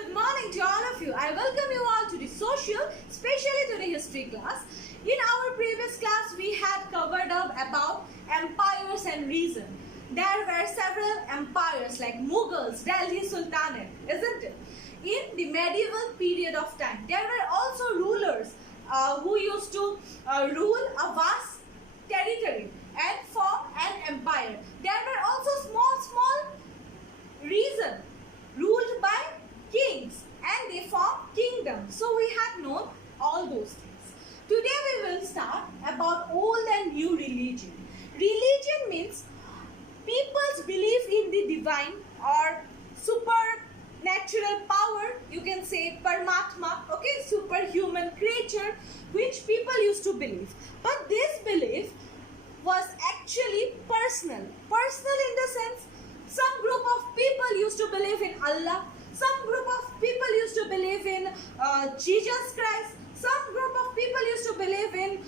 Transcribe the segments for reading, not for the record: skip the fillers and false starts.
good morning to all of you. I welcome you all to the social, especially to the history class. In our previous class, we had covered up about empires and reason. There were several empires like Mughals, Delhi Sultanate, isn't it? In the medieval period of time, there were also rulers who used to rule a vast territory and form an empire. There were also small regions ruled by kings and they formed kingdoms. So we had known all those things. Today we will start about old and new religion. Religion means people's belief in the divine or supernatural power, you can say Paramatma, okay, superhuman creature, which people used to believe. But this belief was actually personal. Personal in the sense, some group of people used to believe in Allah, some group of people used to believe in Jesus Christ, some group of people used to believe in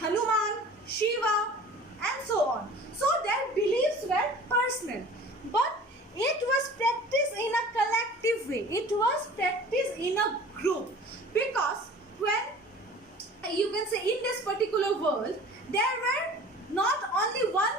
Hanuman, Shiva, and so on. So their beliefs were personal, but it was practiced in a collective way. It was practiced in a group, because when you can say in this particular world, there were not only one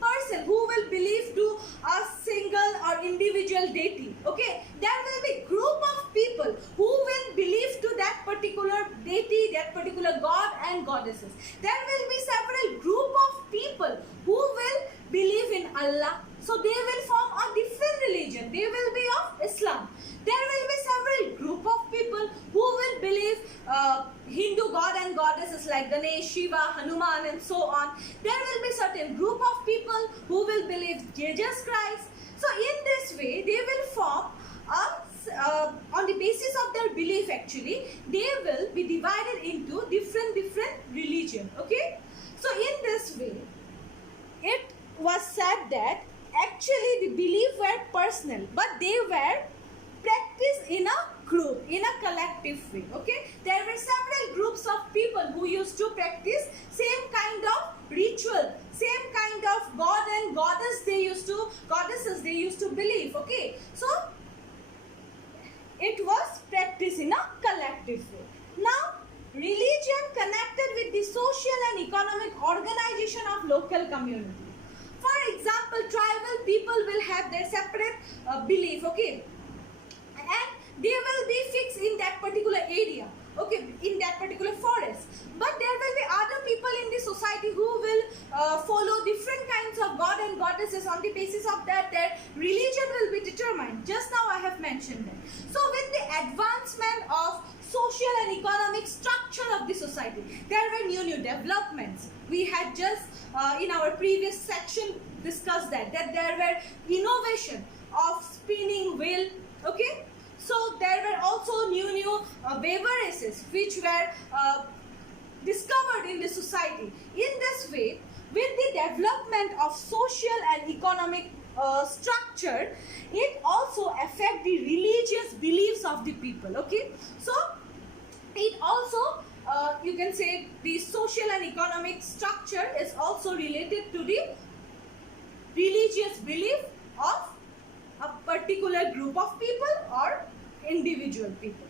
person who will believe to a single or individual deity. Okay, there will be group of people who will believe to that particular deity, that particular god and goddesses. There will be several group of people who will believe in Allah. So they will form a different religion. They will be of Islam. There will be several group of people who will believe Hindu god and goddesses like Ganesh, Shiva, Hanuman, and so on. There will be certain group of people who will believe Jesus Christ. So in this way, they will form on the basis of their belief, actually, they will be divided into different religion. Okay. So in this way, it was said that actually the belief were personal, but they were practiced in a group, in a collective way. Okay, there were several groups of people who used to practice same kind of ritual, same kind of god and goddesses they used to believe. Okay, so it was practiced in a collective way. Now, religion connected with the social and economic organization of local community. For example, tribal people will have their separate belief. Okay, and they will be fixed in that particular area, okay, in that particular forest. But there will be other people in the society who will follow different kinds of god and goddesses. On the basis of that, their religion will be determined. Just now I have mentioned that. So with the advancement of social and economic structure of the society, there were new developments. We had just in our previous section discussed that there were innovation of spinning wheel. Okay, so there were also new beverages which were discovered in the society. In this way, with the development of social and economic structure, it also affects the religious beliefs of the people. Okay, so it also you can say the social and economic structure is also related to the religious belief of a particular group of people or individual people.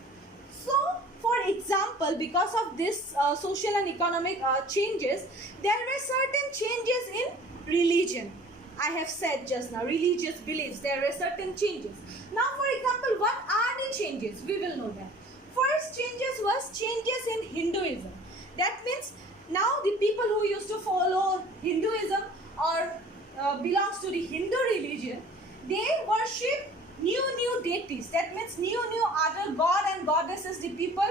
So, for example, because of this social and economic changes, there were certain changes in religion. I have said just now, religious beliefs, there were certain changes. Now, for example, what are the changes? We will know that. First changes was changes in Hinduism. That means now the people who used to follow Hinduism or belongs to the Hindu religion, they worship new deities. That means new other god and goddesses the people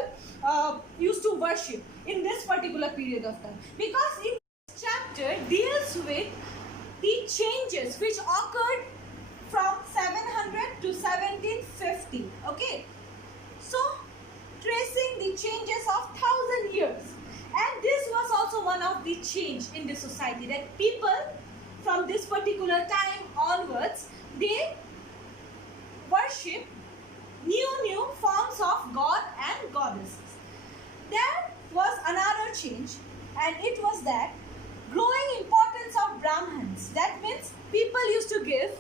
used to worship in this particular period of time. Because in this chapter deals with the changes which occurred from 700 to 1750. Okay, so tracing the changes of 1,000 years, and this was also one of the change in the society, that people from this particular time onwards, they worship new forms of god and goddesses. There was another change, and it was that growing importance of Brahmins. That means people used to give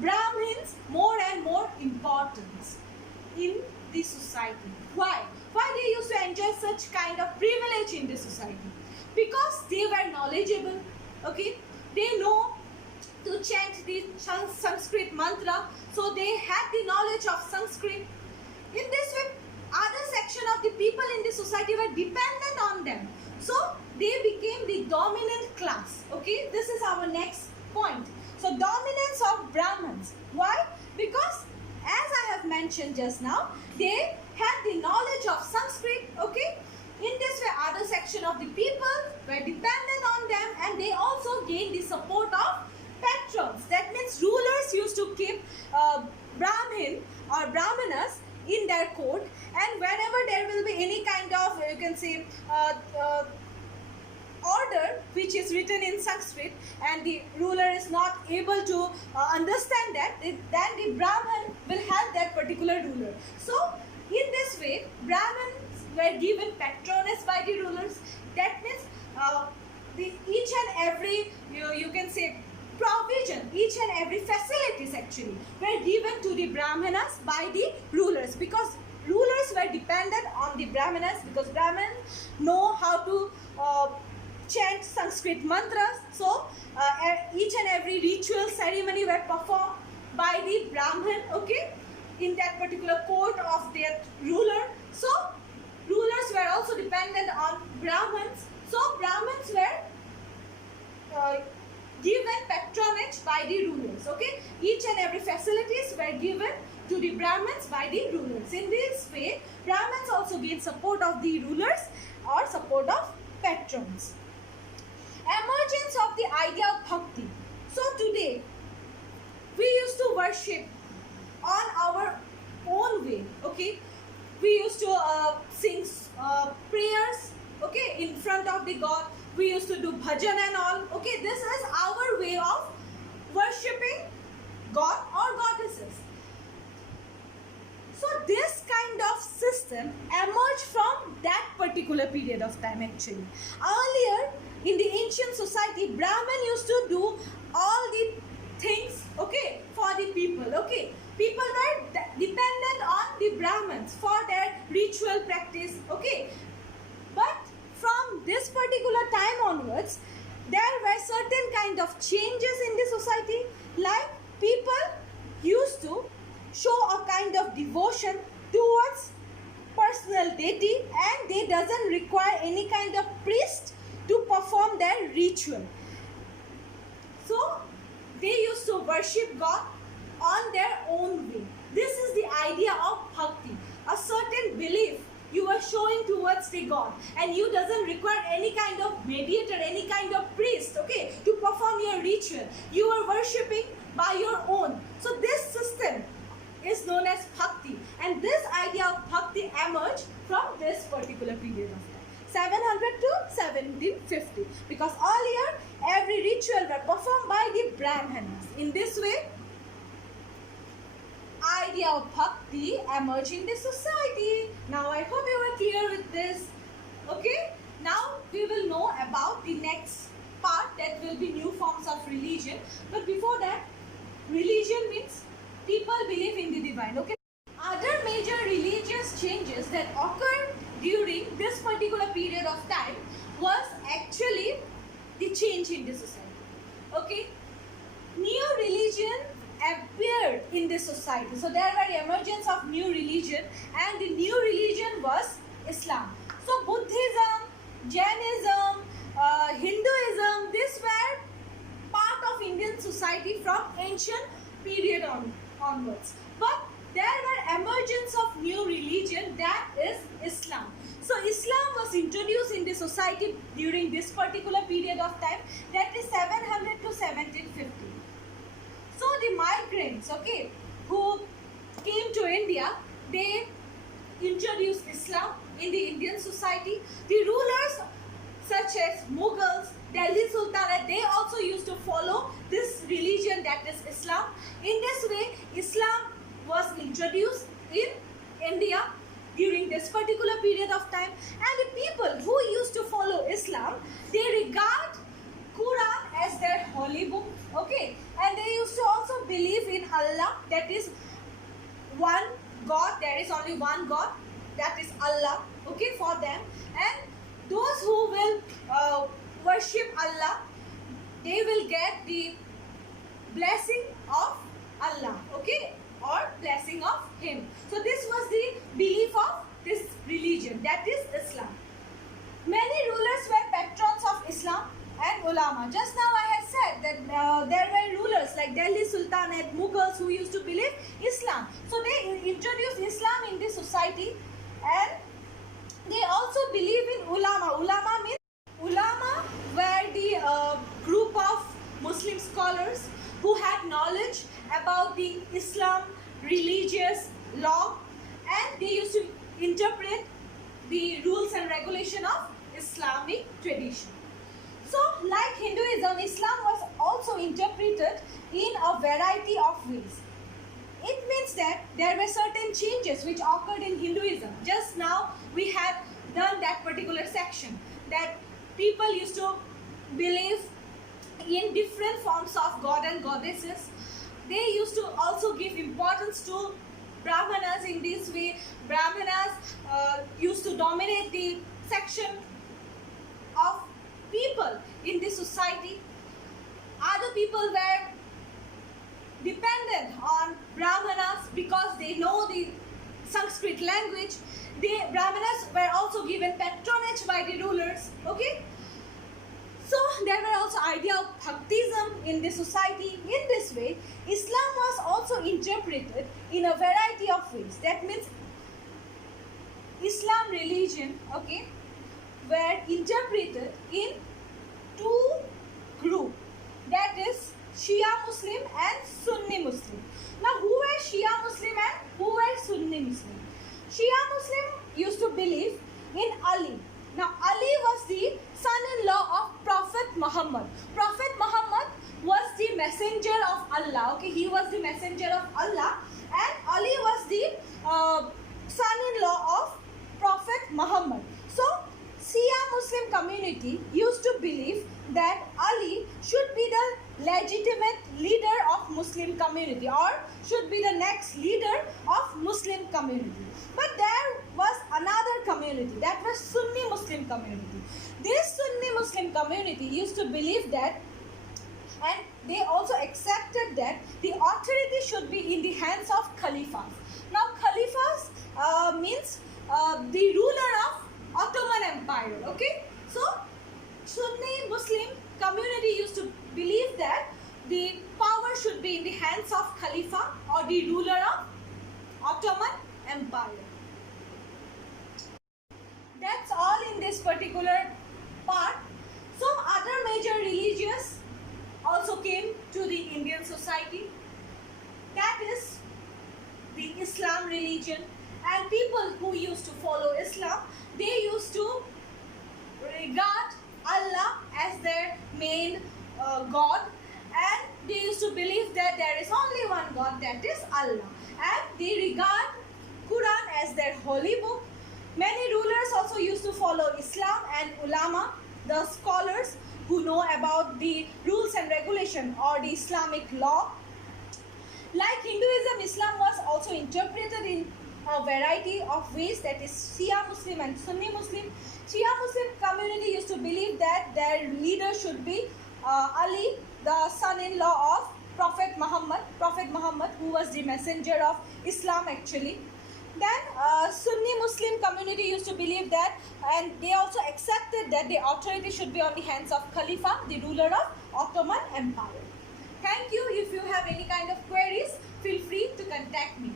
Brahmins more and more importance. in the society. Why? Why they used to enjoy such kind of privilege in the society? Because they were knowledgeable, okay? They know to chant the Sanskrit mantra, so they had the knowledge of Sanskrit. In this way, other section of the people in the society were dependent on them. So they became the dominant class. Okay, this is our next point. So dominance of Brahmins. Why? Because as I have mentioned just now, they had the knowledge of Sanskrit. Okay, in this way, other section of the people were dependent on them, and they also gained the support of patrons. That means rulers used to keep Brahmin or Brahmanas in their court, and whenever there will be any kind of, you can say, order which is written in Sanskrit and the ruler is not able to understand that, then the Brahman will help that particular ruler. So in this way, Brahmins were given patronage by the rulers. That means each and every, you can say, provision, each and every facilities actually were given to the Brahmanas by the rulers, because rulers were dependent on the Brahmanas, because Brahmins know how to chant Sanskrit mantras. So each and every ritual ceremony were performed by the Brahman, okay, in that particular court of their ruler. So rulers were also dependent on Brahmins. So Brahmins were given patronage by the rulers. Okay, each and every facilities were given to the Brahmins by the rulers. In this way, Brahmins also gain support of the rulers or support of patrons. Emergence of the idea of bhakti. So today, we used to worship on our own way. Okay, we used to sing prayers, okay, in front of the God. We used to do bhajan and all. Okay, this is our way of worshipping God or goddesses. So this kind of system emerged from that particular period of time actually. Earlier in the ancient society, Brahman used to do all the things, okay, for the people. Okay, people were dependent on the Brahmins for their ritual practice. Okay, but from this particular time onwards, there were certain kind of changes in the society, like people used to show a kind of devotion towards personal deity, and they doesn't require any kind of priest to perform their ritual. So they used to worship God on their own way. This is the idea of bhakti, a certain belief you are showing towards the God, and you doesn't require any kind of mediator, any kind of priest, okay, to perform your ritual. You are worshipping by your own. So this system is known as bhakti, and this idea of bhakti emerged from this particular period of time, 700 to 1750, because earlier every ritual were performed by the Brahmanas. In this way, idea of bhakti emerged in the society. Now I hope you are clear with this. Okay, now we will know about the next part, that will be new forms of religion. But before that, religion means people believe in the divine. Okay, other major religious changes that occurred during this particular period of time was actually the change in the society. Okay, new religion appeared in the society. So there were emergence of new religion, and the new religion was Islam. So Buddhism, Jainism, Hinduism, these were part of Indian society from ancient period onwards. But there were emergence of new religion, that is Islam. So Islam was introduced in the society during this particular period of time, that is 700 to 1750. So the migrants, okay, who came to India, they introduced Islam in the Indian society. The rulers such as Mughals, Delhi Sultanate, they also used to follow this religion, that is Islam. In this way, Islam was introduced in India during this particular period of time. And the people who used to follow Islam, they regard Quran as their holy book, okay, and they used to also believe in Allah, that is one God, there is only one God, that is Allah, okay, for them. And those who will worship Allah, they will get the blessing of Allah, okay, or blessing of Him. So this was the belief of this religion, that is Islam. Many rulers were patrons of Islam and ulama. Just now I had said that there were rulers like Delhi Sultanate, Mughals, who used to believe Islam. So they introduced Islam in the society, and they also believe in ulama. Ulama were the group of Muslim scholars who had knowledge about the Islam religious law, and they used to interpret the rules and regulation of Islamic tradition. So, like Hinduism, Islam was also interpreted in a variety of ways. It means that there were certain changes which occurred in Hinduism. Just now we had done that particular section, that people used to believe in different forms of god and goddesses. They used to also give importance to Brahmanas in this way. Brahmanas used to dominate the section of people in the society. Other people were dependent on Brahmanas because they know the Sanskrit language. The Brahmanas were also given patronage by the rulers, okay? So there were also idea of Bhaktism in the society. In this way, Islam was also interpreted in a variety of ways. That means Islam religion, okay, were interpreted in two groups. That is Shia Muslim and Sunni Muslim. Now, who were Shia Muslim and who were Sunni Muslim? Shia Muslim used to believe in Ali. Now, Ali was the son-in-law of Prophet Muhammad. Prophet Muhammad was the messenger of Allah. Okay, he was the messenger of Allah, and Ali was the son-in-law of Prophet Muhammad. So, Shia Muslim community used to believe that Ali should be the legitimate leader of Muslim community, or should be the next leader of Muslim community. But there was another community, that was Sunni Muslim community. This Sunni Muslim community used to believe that, and they also accepted that the authority should be in the hands of Khalifas. Now, Khalifas means the ruler of Ottoman Empire, okay? So, Sunni Muslim community used to believe that the power should be in the hands of Khalifa, or the ruler of Ottoman Empire. That's all in this particular part. Some other major religions also came to the Indian society. That is the Islam religion, and people who used to follow Islam, they used to regard Allah as their main God, and they used to believe that there is only one God, that is Allah, and they regard Quran as their holy book. Many rulers also used to follow Islam, and ulama, the scholars who know about the rules and regulation or the Islamic law. Like Hinduism, Islam was also interpreted in a variety of ways, that is Shia Muslim and Sunni Muslim. Shia Muslim community used to believe that their leader should be Ali, the son-in-law of Prophet Muhammad, who was the messenger of Islam actually. Then Sunni Muslim community used to believe that, and they also accepted that the authority should be on the hands of Khalifa, the ruler of Ottoman Empire. Thank you. If you have any kind of queries, feel free to contact me.